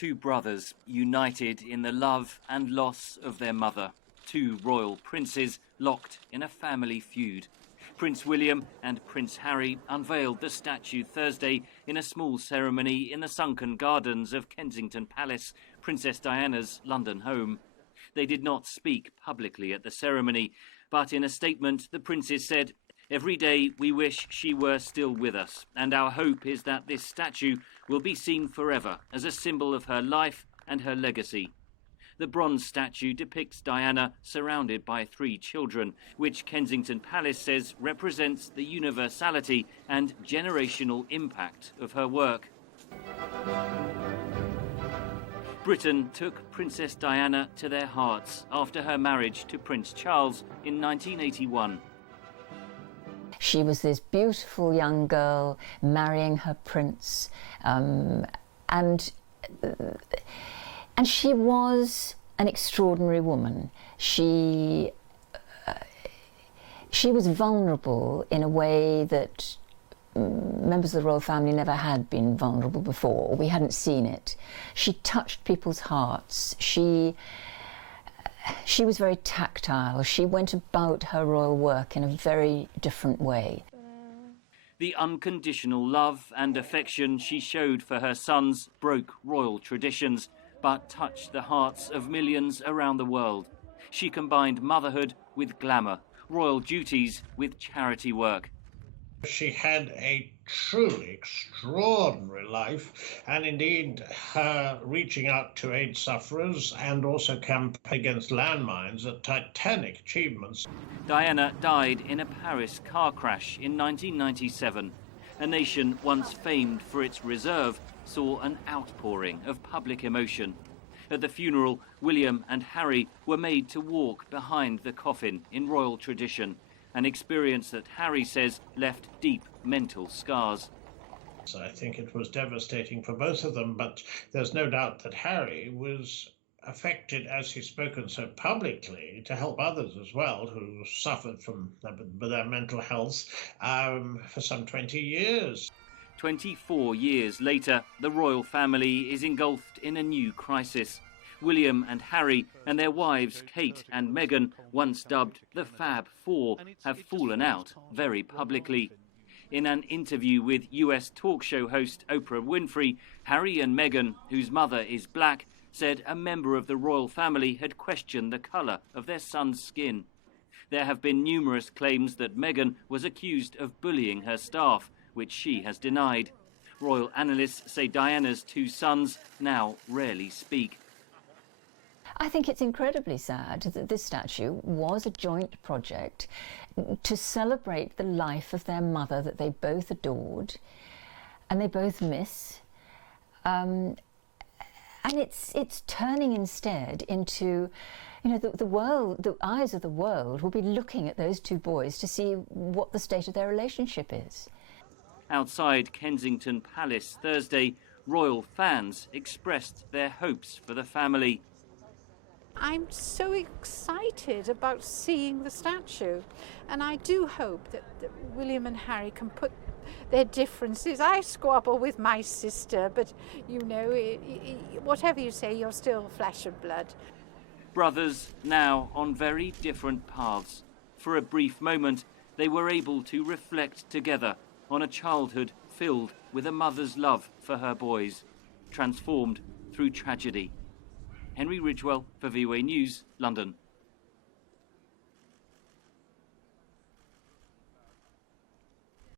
Two brothers united in the love and loss of their mother. Two royal princes locked in a family feud. Prince William and Prince Harry unveiled the statue Thursday in a small ceremony in the sunken gardens of Kensington Palace, Princess Diana's London home. They did not speak publicly at the ceremony, but in a statement the princes said, "Every day we wish she were still with us, and our hope is that this statue will be seen forever as a symbol of her life and her legacy." The bronze statue depicts Diana surrounded by three children, which Kensington Palace says represents the universality and generational impact of her work. Britain took Princess Diana to their hearts after her marriage to Prince Charles in 1981. She was this beautiful young girl marrying her prince, and she was an extraordinary woman. She was vulnerable in a way that members of the royal family never had been vulnerable before. We hadn't seen it. She touched people's hearts. She was very tactile. She went about her royal work in a very different way. The unconditional love and affection she showed for her sons broke royal traditions, but touched the hearts of millions around the world. She combined motherhood with glamour, royal duties with charity work. She had a truly extraordinary life, and indeed her reaching out to aid sufferers and also campaign against landmines are titanic achievements. Diana died in a Paris car crash in 1997. A nation once famed for its reserve saw an outpouring of public emotion. At the funeral, William and Harry were made to walk behind the coffin in royal tradition, an experience that Harry says left deep mental scars. I think it was devastating for both of them, but there's no doubt that Harry was affected, as he's spoken so publicly, to help others as well who suffered from their mental health for some 20 years. 24 years later, the royal family is engulfed in a new crisis. William and Harry and their wives Kate and Meghan, once dubbed the Fab Four, have fallen out very publicly. In an interview with US talk show host Oprah Winfrey, Harry and Meghan, whose mother is black, said a member of the royal family had questioned the colour of their son's skin. There have been numerous claims that Meghan was accused of bullying her staff, which she has denied. Royal analysts say Diana's two sons now rarely speak. I think it's incredibly sad that this statue was a joint project to celebrate the life of their mother that they both adored and they both miss. And it's turning instead into, the world, the eyes of the world will be looking at those two boys to see what the state of their relationship is. Outside Kensington Palace Thursday, royal fans expressed their hopes for the family. I'm so excited about seeing the statue, and I do hope that William and Harry can put their differences. I squabble with my sister, but whatever you say, you're still flesh and blood. Brothers now on very different paths. For a brief moment, they were able to reflect together on a childhood filled with a mother's love for her boys, transformed through tragedy. Henry Ridgewell for VOA News, London.